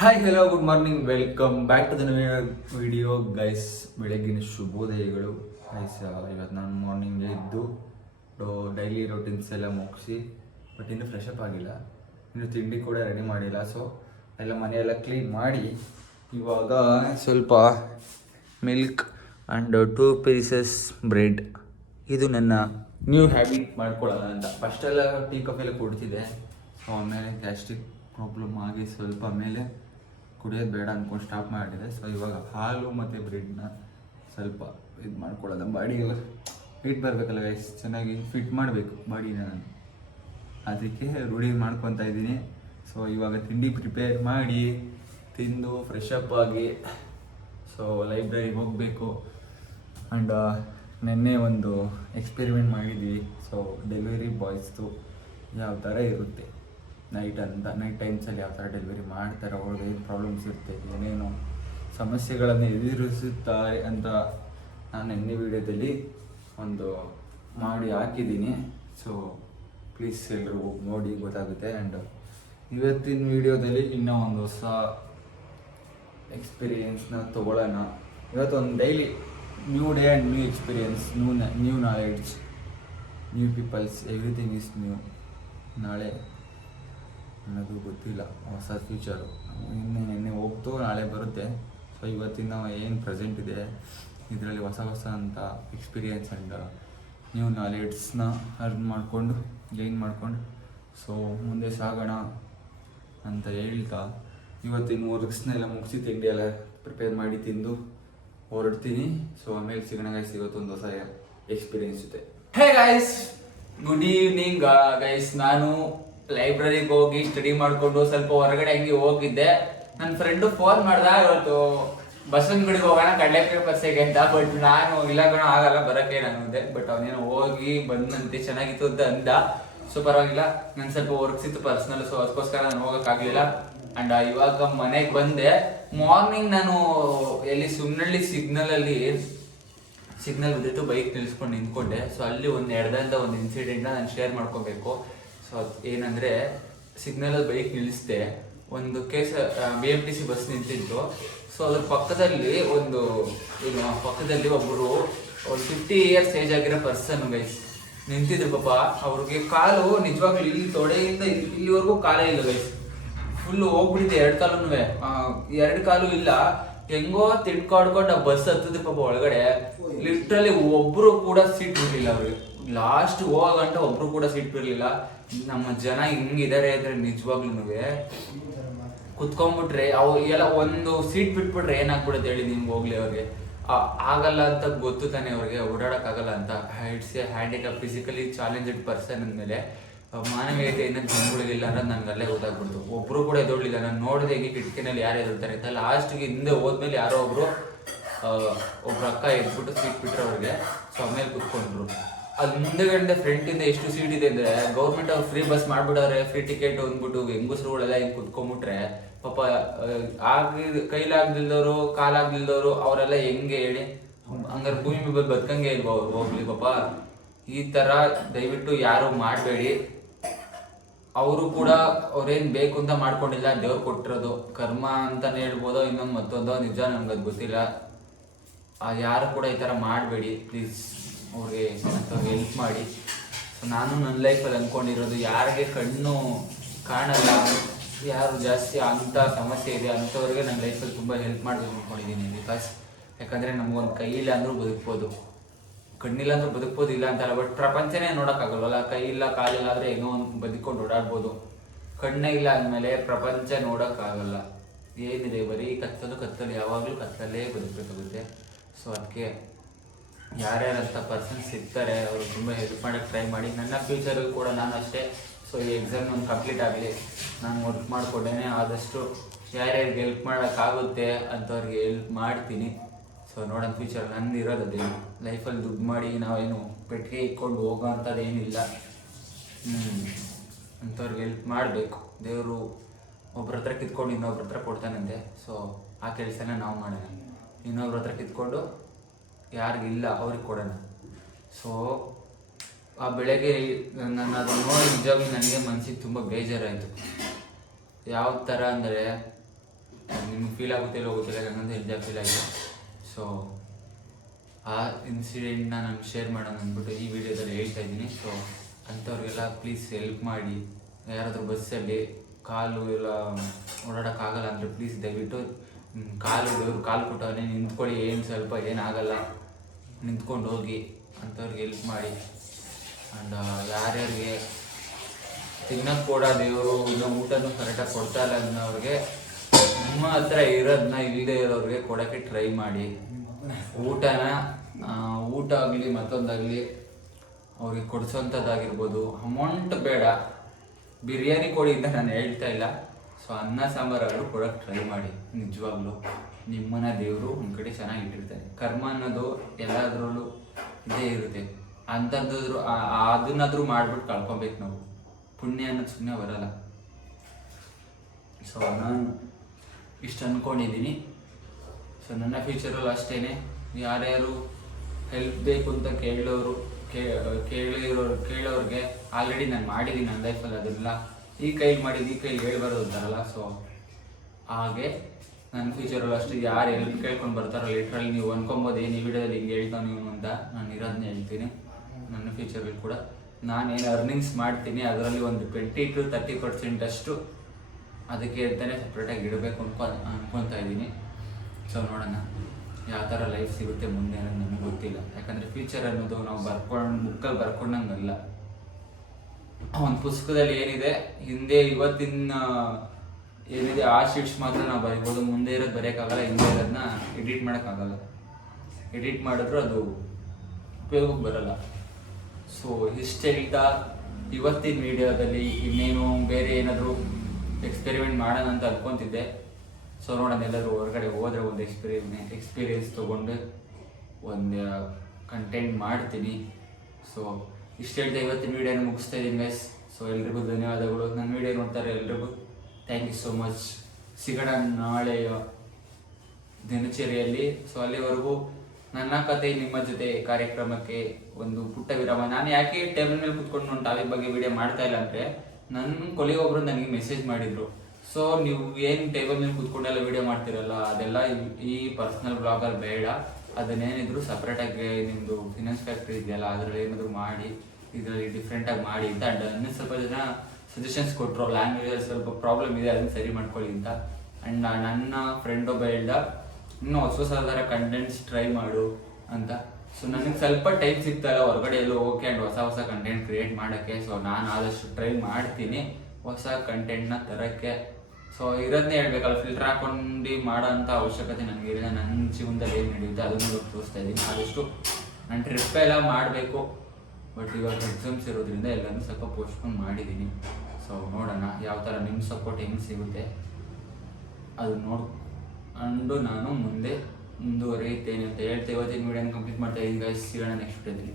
Hi hello good morning welcome back to the video guys ಬೆಳಗ್ಗಿನ ಶುಭೋದಯಗಳು. Guys ಇವತ್ತು ನಾನು ಮಾರ್ನಿಂಗ್ ಎದ್ದು ಡೈಲಿ ರೊಟೀನ್ಸ್ ಎಲ್ಲ ಮುಗಿಸಿ ಬಟ್ ಇನ್ನೂ ಫ್ರೆಶ್ ಅಪ್ ಆಗಿಲ್ಲ. ಇನ್ನು ತಿಂಡಿ ಕೂಡ ರೆಡಿ ಮಾಡಿಲ್ಲ ಸೊ ಎಲ್ಲ ಮನೆಯೆಲ್ಲ ಕ್ಲೀನ್ ಮಾಡಿ, ಇವಾಗ ಸ್ವಲ್ಪ milk and two pieces bread ಇದು ನನ್ನ ನ್ಯೂ ಹ್ಯಾಬಿಟ್ ಮಾಡ್ಕೊಳ್ಳೋಣ ಅಂತ. ಫಸ್ಟೆಲ್ಲ ಟೀ ಕಾಫಿ ಎಲ್ಲ ಕುಡ್ತಿದ್ದೆ. ಸೊ ಆಮೇಲೆ ಗ್ಯಾಸ್ಟ್ರಿಕ್ ಪ್ರಾಬ್ಲಮ್ ಆಗಿ ಸ್ವಲ್ಪ ಮೇಲೆ ಕುಡಿಯೋದು ಬೇಡ ಅಂದ್ಕೊಂಡು ಸ್ಟಾಪ್ ಮಾಡಿದೆ. ಸೊ ಇವಾಗ ಹಾಲು ಮತ್ತು ಬ್ರೆಡ್ನ ಸ್ವಲ್ಪ ಇದು ಮಾಡ್ಕೊಳ್ಳೋದು. ಬಾಡಿಗೆಲ್ಲ ಫಿಟ್ ಬರಬೇಕಲ್ಲ ಗೈಸ್ ಚೆನ್ನಾಗಿ ಫಿಟ್ ಮಾಡಬೇಕು ಬಾಡಿನ ನಾನು. ಅದಕ್ಕೆ ರೂಢಿ ಮಾಡ್ಕೊತಾ ಇದ್ದೀನಿ. ಸೊ ಇವಾಗ ತಿಂಡಿ ಪ್ರಿಪೇರ್ ಮಾಡಿ, ತಿಂದು ಫ್ರೆಶ್ ಅಪ್ ಆಗಿ ಸೊ ಲೈಬ್ರರಿಗೆ ಹೋಗಬೇಕು. ಆ್ಯಂಡ್ ನಿನ್ನೆ ಒಂದು ಎಕ್ಸ್ಪೆರಿಮೆಂಟ್ ಮಾಡಿದ್ವಿ. ಸೊ ಡೆಲಿವರಿ ಬಾಯ್ಸ್ದು ಯಾವ ಥರ ಇರುತ್ತೆ? ನೈಟ್ ಅಂತ ನೈಟ್ ಟೈಮ್ಸಲ್ಲಿ ಯಾವ ಥರ ಡೆಲಿವರಿ ಮಾಡ್ತಾರೆ, ಅವ್ರದ್ದು ಏನು ಪ್ರಾಬ್ಲಮ್ಸ್ ಇರುತ್ತೆ, ಏನೇನು ಸಮಸ್ಯೆಗಳನ್ನು ಎದುರಿಸುತ್ತಾರೆ ಅಂತ ನಾನು ನಿನ್ನೆ ವಿಡಿಯೋದಲ್ಲಿ ಒಂದು ಮಾಡಿ ಹಾಕಿದ್ದೀನಿ. ಸೊ ಪ್ಲೀಸ್ ಎಲ್ಲರೂ ನೋಡಿ, ಗೊತ್ತಾಗುತ್ತೆ. ಆ್ಯಂಡ್ ಇವತ್ತಿನ ವಿಡಿಯೋದಲ್ಲಿ ಇನ್ನೂ ಒಂದು ಹೊಸ ಎಕ್ಸ್ಪೀರಿಯೆನ್ಸ್ನ ತಗೊಳ್ಳೋಣ. ಇವತ್ತೊಂದು daily new day and new experience new new knowledge new peoples everything is new ನಾಳೆ ಅನ್ನೋದು ಗೊತ್ತಿಲ್ಲ. ಹೊಸ ಫ್ಯೂಚರು ನಿನ್ನೆ ನಿನ್ನೆ ಹೋಗ್ತು, ನಾಳೆ ಬರುತ್ತೆ. ಸೊ ಇವತ್ತಿನ ಏನು ಪ್ರೆಸೆಂಟ್ ಇದೆ, ಇದರಲ್ಲಿ ಹೊಸ ಹೊಸ ಅಂತ ಎಕ್ಸ್ಪೀರಿಯೆನ್ಸ್ ಆ್ಯಂಡ್ ನ್ಯೂ ನಾಲೆಡ್ಸ್ನ ಅರ್ನ್ ಮಾಡಿಕೊಂಡು ಗೇನ್ ಮಾಡಿಕೊಂಡು ಸೊ ಮುಂದೆ ಸಾಗೋಣ ಅಂತ ಹೇಳ್ತಾ, ಇವತ್ತಿನ ವರ್ಕ್ಸ್ನೆಲ್ಲ ಮುಗಿಸಿ ತಿಂಡಿ ಎಲ್ಲ ಪ್ರಿಪೇರ್ ಮಾಡಿ ತಿಂದು ಹೊರಡ್ತೀನಿ. ಸೊ ಆಮೇಲೆ ಸಿಗೋಣ ಗೈಸ್ ಇವತ್ತೊಂದು ಹೊಸ ಎಕ್ಸ್ಪೀರಿಯೆನ್ಸ್ ಜೊತೆ. Hey guys good evening guys ನಾನು ಲೈಬ್ರರಿಗೆ ಹೋಗಿ ಸ್ಟಡಿ ಮಾಡ್ಕೊಂಡು ಸ್ವಲ್ಪ ಹೊರಗಡೆ ಹಂಗೆ ಹೋಗಿದ್ದೆ. ನನ್ನ ಫ್ರೆಂಡು ಫೋನ್ ಮಾಡ್ದ ಇವತ್ತು ಬಸವನಗುಡಿಗೆ ಹೋಗೋಣ ಕಡ್ಲೆಕಾಯಿ ಬಸ್ಸಿಗೆ ಅಂತ ಬಟ್ ನಾನು ಇಲ್ಲ ಕಣ, ಆಗಲ್ಲ, ಬರಕ್ಕೆ ನಾನು ಅಂದೆ ಬಟ್ ಅವನೇನೋ ಹೋಗಿ ಬಂದಂತೆ, ಚೆನ್ನಾಗಿತ್ತು ಅಂತ ಅಂದ. ಸೊ ಪರವಾಗಿಲ್ಲ ನನ್ ಸ್ವಲ್ಪ ವರ್ಕ್ಸ್ ಇತ್ತು ಪರ್ಸನಲ್ ಸೊ ಅದಕ್ಕೋಸ್ಕರ ನಾನು ಹೋಗಕ್ಕಾಗ್ಲಿಲ್ಲ. ಅಂಡ್ ಇವಾಗ ಮನೆಗೆ ಬಂದೆ. ಮಾರ್ನಿಂಗ್ ನಾನು ಎಲ್ಲಿ ಸುಮ್ನಳ್ಳಿ ಸಿಗ್ನಲ್ ಅಲ್ಲಿ ಸಿಗ್ನಲ್ ಬಿದ್ದಿತ್ತು ಬೈಕ್ ನಿಲ್ಸ್ಕೊಂಡು ನಿಂತ್ಕೊಂಡೆ. ಸೊ ಅಲ್ಲಿ ಒಂದು ಎಡ್ದಂತ ಒಂದು ಇನ್ಸಿಡೆಂಟ್ ನಾನು ಶೇರ್ ಮಾಡ್ಕೋಬೇಕು. ಸೊ ಅದ್ ಏನಂದ್ರೆ ಸಿಗ್ನಲ್ ಅಲ್ಲಿ ಬೈಕ್ ನಿಲ್ಲಿಸ್ದೆ ಒಂದು case B M T C bus ನಿಂತಿತ್ತು. ಸೊ ಅದ್ರ ಪಕ್ಕದಲ್ಲಿ ಒಂದು ಏನು ಪಕ್ಕದಲ್ಲಿ ಒಬ್ಬರು ಒಂದು ಫಿಫ್ಟಿ ಇಯರ್ಸ್ ಏಜ್ ಆಗಿರೋ ಪರ್ಸನ್ ಗೈಸ್ ನಿಂತಿದ್ರು ಪಾಪ. ಅವ್ರಿಗೆ ಕಾಲು ನಿಜವಾಗ್ಲೂ ಇಲ್ಲಿ ತೊಡೆಯಿಂದ ಇಲ್ಲಿ- ಇಲ್ಲಿವರೆಗೂ ಕಾಲೇ ಇಲ್ಲ ಗೈಸ್ ಫುಲ್ ಹೋಗ್ಬಿಟ್ಟಿದೆ ಎರಡು ಕಾಲೂ ಎರಡು ಕಾಲು ಇಲ್ಲ. ಹೆಂಗೋ ತಿಡ್ಕಾಡ್ಕೊಂಡು ಆ ಬಸ್ ಹತ್ತಿದ್ರು ಪಾಪ ಒಳಗಡೆ. ಲಿಫ್ಟಲ್ಲಿ ಒಬ್ರು ಕೂಡ ಸೀಟ್ ಇರ್ಲಿಲ್ಲ ಅವ್ರಿಗೆ. ಲಾಸ್ಟ್ ಹೋಗಂಟ ಗಂಟ ಒಬ್ರು ಕೂಡ ಸೀಟ್ ಇರ್ಲಿಲ್ಲ ನಮ್ಮ ಜನ ಹಿಂಗಿದ್ದಾರೆ ಅಂದ್ರೆ ನಿಜವಾಗ್ಲೂ ಕುತ್ಕೊಂಡ್ಬಿಟ್ರೆ ಅವು ಎಲ್ಲ ಒಂದು ಸೀಟ್ ಬಿಟ್ಬಿಟ್ರೆ ಏನಾಗ್ಬಿಡುತ್ತೆ ಹೇಳಿ ನಿಮ್ಗೆ ಹೋಗ್ಲಿ ಅವ್ರಿಗೆ. ಆಗಲ್ಲ ಅಂತ ಗೊತ್ತು ತಾನೆ ಅವ್ರಿಗೆ ಆಗಲ್ಲ ಅಂತ. It's a handicap physically challenged person ಅಂದ್ಮೇಲೆ ಮೇಲೆ ಮಾನವೀಯತೆ ಇನ್ನ ಜನಗಳಿಗಿಲ್ಲ ಅನ್ನೋದು ನನ್ಗೆ ಅಲ್ಲೇ ಗೊತ್ತಾಗ್ಬಿಡ್ತು. ಒಬ್ರು ಕೂಡ ಎದೊಳ್ಳಿಲ್ಲ. ನಾನು ನೋಡಿದೆ ಈಗ ಕಿಟಕಿನಲ್ಲಿ ಯಾರು ಎದುರ್ತಾರೆ ಅಂತ. ಲಾಸ್ಟ್ಗೆ ಹಿಂದೆ ಹೋದ್ಮೇಲೆ ಯಾರೋ ಒಬ್ರು ಆ, ಒಬ್ರು ಅಕ್ಕ ಎದ್ಬಿಟ್ಟು ಸೀಟ್ ಬಿಟ್ರೆ ಅವ್ರಿಗೆ ಸೊ ಆಮೇಲೆ ಕುತ್ಕೊಂಡ್ರು. ಅದು ಮುಂದೆಗಡೆ ಫ್ರಂಟ್ ಇಂದ ಎಷ್ಟು ಸೀಟ್ ಇದೆ ಅಂದ್ರೆ ಗೌರ್ಮೆಂಟ್ ಅವ್ರು ಫ್ರೀ ಬಸ್ ಮಾಡ್ಬಿಡವ್ರೆ ಫ್ರೀ ಟಿಕೆಟ್ ಅಂದ್ಬಿಟ್ಟು ಹೆಂಗಸರುಗಳೆಲ್ಲ ಹಿಂಗ್ ಕುತ್ಕೊಂಡ್ಬಿಟ್ರೆ, ಪಾಪ ಆಗಿ, ಕೈಲಾಗ್ದಿಲ್ದವ್ರು, ಕಾಲಾಗ್ದಿಲ್ದವ್ರು ಅವರೆಲ್ಲ ಹೆಂಗೆ ಹೇಳಿ ಹಂಗಾರೆ ಭೂಮಿ ಮೇಲೆ ಬದ್ಕಂಗೆ ಇಲ್ವಾ ಅವ್ರು ಹೋಗ್ಲಿ ಪಾಪ? ಈ ತರ ದಯವಿಟ್ಟು ಯಾರು ಮಾಡಬೇಡಿ. ಅವರು ಕೂಡ ಅವ್ರೇನ್ ಬೇಕು ಅಂತ ಮಾಡ್ಕೊಂಡಿಲ್ಲ, ದೇವ್ರು ಕೊಟ್ಟಿರೋದು. ಕರ್ಮ ಅಂತಾನೆ ಹೇಳ್ಬೋದೋ ಇನ್ನೊಂದು ಮತ್ತೊಂದೋ ನಿಜ ನಮ್ಗೆ ಅದು ಗೊತ್ತಿಲ್ಲ ಯಾರು ಕೂಡ ಈ ತರ ಮಾಡಬೇಡಿ ಪ್ಲೀಸ್ ಅವ್ರಿಗೆ ಅಂಥವ್ರಿಗೆ ಹೆಲ್ಪ್ ಮಾಡಿ. ನಾನು ನನ್ನ ಲೈಫಲ್ಲಿ ಅಂದ್ಕೊಂಡಿರೋದು ಯಾರಿಗೆ ಕಣ್ಣು ಕಾಣಲ್ಲ, ಯಾರು ಜಾಸ್ತಿ ಅಂಥ ಸಮಸ್ಯೆ ಇದೆ ಅಂಥವ್ರಿಗೆ ನನ್ನ ಲೈಫಲ್ಲಿ ತುಂಬ ಹೆಲ್ಪ್ ಮಾಡಬೇಕು ಅಂದ್ಕೊಂಡಿದ್ದೀನಿ ಬಿಕಾಸ್ ಯಾಕಂದರೆ ನಮಗೊಂದು ಕೈ ಇಲ್ಲ ಅಂದರೂ ಬದುಕ್ಬೋದು. ಕಣ್ಣಿಲ್ಲ ಅಂದರೂ ಬದುಕ್ಬೋದು, ಇಲ್ಲ ಅಂತಲ್ಲ ಬಟ್ ಪ್ರಪಂಚನೇ ನೋಡೋಕ್ಕಾಗಲ್ವಲ್ಲ ಕೈ ಇಲ್ಲ ಕಾಲಿಲ್ಲ ಆದರೆ ಏನೋ ಒಂದು ಬದುಕೊಂಡು ಓಡಾಡ್ಬೋದು. ಕಣ್ಣೇ ಇಲ್ಲ ಅಂದಮೇಲೆ ಪ್ರಪಂಚ ನೋಡೋಕ್ಕಾಗಲ್ಲ. ಏನಿದೆ ಬರೀ ಕತ್ತಲು ಕತ್ತಲು, ಯಾವಾಗಲೂ ಕತ್ತಲೇ ಬದುಕಬೇಕಾಗುತ್ತೆ. ಸೊ ಅದಕ್ಕೆ ಯಾರ್ಯಾರಂಥ ಪರ್ಸನ್ ಸಿಗ್ತಾರೆ, ಅವರು ತುಂಬ ಹೆಲ್ಪ್ ಮಾಡೋಕ್ಕೆ ಟ್ರೈ ಮಾಡಿ. ನನ್ನ ಫ್ಯೂಚರ್ ಕೂಡ ನಾನು ಅಷ್ಟೇ. ಸೊ ಈ ಎಕ್ಸಾಮ್ ಒಂದು ಕಂಪ್ಲೀಟ್ ಆಗಲಿ. ನಾನು ವರ್ಕ್ ಮಾಡಿಕೊಂಡೇನೆ ಆದಷ್ಟು ಯಾರ್ಯಾರಿಗೆ ಹೆಲ್ಪ್ ಮಾಡೋಕ್ಕಾಗುತ್ತೆ ಅಂಥವ್ರಿಗೆ ಹೆಲ್ಪ್ ಮಾಡ್ತೀನಿ. ಸೊ ನೋಡೋಣ ಫ್ಯೂಚರ್ ನಂದು ಇರೋದು ಲೈಫಲ್ಲಿ ದುಡ್ಡು ಮಾಡಿ ನಾವೇನು ಪೆಟ್ಟಿಗೆ ಇಟ್ಕೊಂಡು ಹೋಗೋ ಅಂಥದ್ದು ಏನಿಲ್ಲ ಅಂಥವ್ರಿಗೆ ಹೆಲ್ಪ್ ಮಾಡಬೇಕು. ದೇವರು ಒಬ್ರ ಹತ್ರ ಕಿತ್ಕೊಂಡು ಇನ್ನೊಬ್ರ ಹತ್ರ ಕೊಡ್ತಾನಂತೆ. ಸೊ ಆ ಕೆಲಸನ ನಾವು ಮಾಡೋಣ. ಇನ್ನೊಬ್ರ ಹತ್ರ ಕಿತ್ಕೊಂಡು ಯಾರಿಗಿಲ್ಲ, ಅವ್ರಿಗೆ ಕೊಡೋಣ. ಸೊ ಆ ಬೆಳಗ್ಗೆ ನನ್ನ ಅದು ನೋಡಿ ನಿಜವಾಗಿ ನನಗೆ ಮನಸ್ಸಿಗೆ ತುಂಬ ಬೇಜಾರಾಯಿತು. ಯಾವ ಥರ ಅಂದರೆ, ನಿಮ್ಗೆ ಫೀಲ್ ಆಗುತ್ತೆ ಇಲ್ಲ ಗೊತ್ತಿಲ್ಲ ಯಾಕಂದ್ರೆ ನಿಜ ಫೀಲ್ ಆಗಿದೆ. ಸೊ ಆ ಇನ್ಸಿಡೆಂಟ್ನ ನಾನು ಶೇರ್ ಮಾಡೋಣ ಅಂದ್ಬಿಟ್ಟು ಈ ವಿಡಿಯೋದಲ್ಲಿ ಹೇಳ್ತಾ ಇದ್ದೀನಿ. ಸೊ ಅಂಥವ್ರಿಗೆಲ್ಲ ಪ್ಲೀಸ್ ಹೆಲ್ಪ್ ಮಾಡಿ. ಯಾರಾದರೂ ಬಸ್ಸಲ್ಲಿ ಕಾಲು ಎಲ್ಲ ಓಡಾಡೋಕ್ಕಾಗಲ್ಲ ಅಂದರೆ ಪ್ಲೀಸ್ ದಯವಿಟ್ಟು ಕಾಲು ದೇವ್ರು ಕಾಲು ಕೊಟ್ಟವ್ರೆ ನಿಂತ್ಕೊಳ್ಳಿ, ಏನು ಸ್ವಲ್ಪ ಏನಾಗಲ್ಲ. ನಿಂತ್ಕೊಂಡು ಹೋಗಿ ಅಂಥವ್ರಿಗೆ ಹೆಲ್ಪ್ ಮಾಡಿ ಆ್ಯಂಡ್ ಯಾರ್ಯಾರಿಗೆ ತಿನ್ನಕ್ಕೆ ಕೂಡ ದೇವರು ಇನ್ನೂ ಊಟನೂ ಕರೆಕ್ಟಾಗಿ ಕೊಡ್ತಾ ಇಲ್ಲ ಅನ್ನೋರಿಗೆ ನಿಮ್ಮ ಹತ್ರ ಇರೋದನ್ನ ಇಲ್ಲದೆ ಇರೋರಿಗೆ ಕೊಡೋಕ್ಕೆ ಟ್ರೈ ಮಾಡಿ. ಊಟನ ಊಟ ಆಗಲಿ, ಮತ್ತೊಂದಾಗಲಿ ಅವ್ರಿಗೆ ಕೊಡಿಸೋಂಥದ್ದಾಗಿರ್ಬೋದು. ಅಮೌಂಟ್ ಬೇಡ. ಬಿರಿಯಾನಿ ಕೊಡಿ ಅಂತ ನಾನು ಹೇಳ್ತಾ ಇಲ್ಲ. ಸೊ ಅನ್ನ ಸಾಂಬಾರಾದರೂ ಕೊಡೋಕ್ಕೆ ಟ್ರೈ ಮಾಡಿ, ನಿಜವಾಗ್ಲೂ. ನಿಮ್ಮನ್ನ ದೇವರು ಒಂದು ಕಡೆ ಚೆನ್ನಾಗಿ ಇಟ್ಟಿರ್ತಾನೆ ಕರ್ಮ ಅನ್ನೋದು ಎಲ್ಲದರಲ್ಲೂ ಇದೇ ಇರುತ್ತೆ. ಅಂಥದ್ದಾದ್ರೂ ಅದನ್ನಾದರೂ ಮಾಡ್ಬಿಟ್ಟು ಕಳ್ಕೊಬೇಕು ನಾವು. ಪುಣ್ಯ ಅನ್ನೋದು ಸುಮ್ಮನೆ ಬರಲ್ಲ. ಸೊ ನಾನು ಇಷ್ಟು ಅಂದ್ಕೊಂಡಿದ್ದೀನಿ ಸೊ ನನ್ನ ಫ್ಯೂಚರಲ್ಲಿ ಅಷ್ಟೇ ಯಾರ್ಯಾರು ಹೆಲ್ಪ್ ಬೇಕು ಅಂತ ಕೇಳೋರು ಕೇಳಿರೋ, ಕೇಳೋರಿಗೆ ಆಲ್ರೆಡಿ ನಾನು ಮಾಡಿದ್ದೀನಿ ನನ್ನ ಲೈಫಲ್ಲಿ ಅದನ್ನೆಲ್ಲ ಈ ಕೈಲಿ ಮಾಡಿದ್ದು, ಈ ಕೈಲಿ ಹೇಳ್ಬಾರ್ದು ಅಂತಾರಲ್ಲ ಸೊ ಹಾಗೆ ನನ್ನ ಫ್ಯೂಚರ್ ಅಷ್ಟು ಯಾರು ಹೆಲ್ಪ್ ಕೇಳ್ಕೊಂಡು ಬರ್ತಾರೋ ಲಿಟ್ರಲ್ಲಿ ನೀವು ಅನ್ಕೊಬೋದು, ಏನು ಈ ವಿಡಿಯೋದಲ್ಲಿ ಹಿಂಗೆ ಹೇಳ್ತಾನೆ ನೀವು ಅಂತ ನಾನು ಇರೋದನ್ನ ಹೇಳ್ತೀನಿ. ನನ್ನ ಫ್ಯೂಚರಲ್ಲಿ ಕೂಡ ನಾನು ಏನು ಅರ್ನಿಂಗ್ಸ್ ಮಾಡ್ತೀನಿ, ಅದರಲ್ಲಿ ಒಂದು ಟ್ವೆಂಟಿ ಟು ತರ್ಟಿ ಪರ್ಸೆಂಟ್ ಅಷ್ಟು ಅದಕ್ಕೆ ಅಂತಲೇ ಸಪ್ರೇಟಾಗಿ ಇಡಬೇಕು ಅನ್ಕೊ, ಅನ್ಕೊತಾ ಇದ್ದೀನಿ. ಸೊ ನೋಡೋಣ, ಯಾವ ಥರ ಲೈಫ್ ಸಿಗುತ್ತೆ ಮುಂದೆ ಅನ್ನೋದು ನನಗೆ ಗೊತ್ತಿಲ್ಲ. ಯಾಕಂದರೆ ಫ್ಯೂಚರ್ ಅನ್ನೋದು ನಾವು ಬರ್ಕೊಂಡು ಬುಕ್ಕಲ್ಲಿ ಬರ್ಕೊಂಡಂಗಲ್ಲ. ಒಂದು ಪುಸ್ತಕದಲ್ಲಿ ಏನಿದೆ, ಹಿಂದೆ ಇವತ್ತಿನ, ಏನಿದೆ, ಆ ಶೀಟ್ಸ್ ಮಾತ್ರ ನಾವು ಬರಿಬೋದು. ಮುಂದೆ ಇರೋದು ಬರೆಯೋಕ್ಕಾಗಲ್ಲ, ಹಿಂದೆ ಇರೋದನ್ನ ಎಡಿಟ್ ಮಾಡೋಕ್ಕಾಗಲ್ಲ. ಎಡಿಟ್ ಮಾಡಿದ್ರು ಅದು ಉಪಯೋಗಕ್ಕೆ ಬರಲ್ಲ. ಸೊ ಇಷ್ಟು ಹೇಳ್ತಾ ಇವತ್ತಿನ ವಿಡಿಯೋದಲ್ಲಿ ಇನ್ನೇನು ಬೇರೆ ಏನಾದರೂ ಎಕ್ಸ್ಪೆರಿಮೆಂಟ್ ಮಾಡೋಣ ಅಂತ ಅನ್ಕೊಂತಿದ್ದೆ. ಸೊ ನೋಡೋಣ, ಎಲ್ಲರೂ ಹೊರಗಡೆ ಹೋದ್ರೆ ಒಂದು ಎಕ್ಸ್ಪೀರಿಯನ್ಸ್ ಎಕ್ಸ್ಪೀರಿಯನ್ಸ್ ತೊಗೊಂಡು ಒಂದು ಕಂಟೆಂಟ್ ಮಾಡ್ತೀನಿ. ಸೊ ಇಷ್ಟು ಹೇಳ್ತಾ ಇವತ್ತಿನ ವಿಡಿಯೋನ ಮುಗಿಸ್ತಾ ಇದ್ದೀನಿ ಗೈಸ್ ಸೊ ಎಲ್ರಿಗೂ ಧನ್ಯವಾದಗಳು. ನನ್ನ ವಿಡಿಯೋ ನೋಡ್ತಾರೆ ಎಲ್ರಿಗೂ. ಥ್ಯಾಂಕ್ ಯು ಸೋ ಮಚ್ ಸಿಗೋಣ ನಾಳೆಯ ದಿನಚರಿಯಲ್ಲಿ. ಸೊ ಅಲ್ಲಿವರೆಗೂ ನನ್ನ ಕತೆ ನಿಮ್ಮ ಜೊತೆ ಕಾರ್ಯಕ್ರಮಕ್ಕೆ ಒಂದು ಪುಟ್ಟ ವಿರಾಮ. ನಾನು ಯಾಕೆ ಟೇಬಲ್ ಮೇಲೆ ಕುತ್ಕೊಂಡು ನನ್ನ ಟಾಪಿಕ್ ಬಗ್ಗೆ ವಿಡಿಯೋ ಮಾಡ್ತಾ ಇಲ್ಲ ಅಂದರೆ ನನ್ನ ಕೊಲೆಗೆ ಒಬ್ರು ನನಗೆ ಮೆಸೇಜ್ ಮಾಡಿದರು. ಸೊ ನೀವು ಏನು ಟೇಬಲ್ ಮೇಲೆ ಕುತ್ಕೊಂಡೆಲ್ಲ ವಿಡಿಯೋ ಮಾಡ್ತಿರಲ್ಲ, ಅದೆಲ್ಲ ಈ- ಪರ್ಸನಲ್ ಬ್ಲಾಗಲ್ಲಿ ಬೇಡ. ಅದನ್ನೇನಿದ್ರು ಸಪ್ರೇಟ್ ಆಗಿ ನಿಮ್ದು ಫಿನಾನ್ಸ್ ಫ್ಯಾಕ್ಟ್ರಿ ಇದೆಯಲ್ಲ, ಅದರಲ್ಲಿ ಏನಾದ್ರು ಮಾಡಿ, ಇದರಲ್ಲಿ ಡಿಫ್ರೆಂಟ್ ಆಗಿ ಮಾಡಿ ಅಂತ ಅಂಡ್ ಇನ್ನೂ ಸ್ವಲ್ಪ ಜನ ಸಜೆಷನ್ಸ್ ಕೊಟ್ಟರು ಲ್ಯಾಂಗ್ವೇಜ್ ಸ್ವಲ್ಪ ಪ್ರಾಬ್ಲಮ್ ಇದೆ, ಅದನ್ನ ಸರಿ ಮಾಡ್ಕೊಳ್ಳಿ ಅಂತ. ಅಂಡ್ ನನ್ನ ಫ್ರೆಂಡ್ ಒಬ್ಬ ಹೇಳ್ದ, ಇನ್ನೂ ಹೊಸ ಹೊಸ ಥರ ಕಂಟೆಂಟ್ಸ್ ಟ್ರೈ ಮಾಡು ಅಂತ. ಸೊ ನನಗೆ ಸ್ವಲ್ಪ ಟೈಮ್ ಸಿಗ್ತಲ್ಲ, ಹೊರಗಡೆ ಎಲ್ಲೋ ಓಕೆ ಆ್ಯಂಡ್ ಹೊಸ ಹೊಸ ಕಂಟೆಂಟ್ ಕ್ರಿಯೇಟ್ ಮಾಡೋಕ್ಕೆ. ಸೊ ನಾನು ಆದಷ್ಟು ಟ್ರೈ ಮಾಡ್ತೀನಿ, ಹೊಸ ಕಂಟೆಂಟ್ನ ತರೋಕ್ಕೆ. ಸೊ ಇರೋದನ್ನೇ ಹೇಳ್ಬೇಕಲ್ಲ ಫಿಲ್ಟರ್ ಹಾಕೊಂಡು ಮಾಡೋ ಅಂಥ ಅವಶ್ಯಕತೆ ನನಗೆ ಇಲ್ಲ ನನ್ನ ಜೀವನದಲ್ಲಿ ಏನು ನಡೆಯುತ್ತೆ ಅದನ್ನು ಇವಾಗ ತೋರಿಸ್ತಾ ಇದ್ದೀನಿ. ಆದಷ್ಟು ನಾನು ಟ್ರಿಪ್ ಎಲ್ಲ ಮಾಡಬೇಕು. ಬಟ್ ಇವಾಗ ಎಕ್ಸಾಮ್ಸ್ ಇರೋದ್ರಿಂದ ಎಲ್ಲನೂ ಸ್ವಲ್ಪ ಪೋಸ್ಟ್ಪೋನ್ ಮಾಡಿದ್ದೀನಿ. ಸೊ ನೋಡೋಣ ಯಾವ ಥರ ನಿಮ್ಮ ಸಪೋರ್ಟ್ ಹೆಂಗೆ ಸಿಗುತ್ತೆ. ಅದು ನೋಡ್ಕೊಂಡು ನಾನು ಮುಂದೆ ಮುಂದುವರಿಯುತ್ತೇನೆ ಅಂತ ಹೇಳ್ತಾ ಇವತ್ತಿನ ವೀಡಿಯೋನ ಕಂಪ್ಲೀಟ್ ಮಾಡ್ತಾ ಇದ್ದೀನಿ. ಸಿಗೋಣ ನೆಕ್ಸ್ಟ್ ವಿಡಿಯೋದಲ್ಲಿ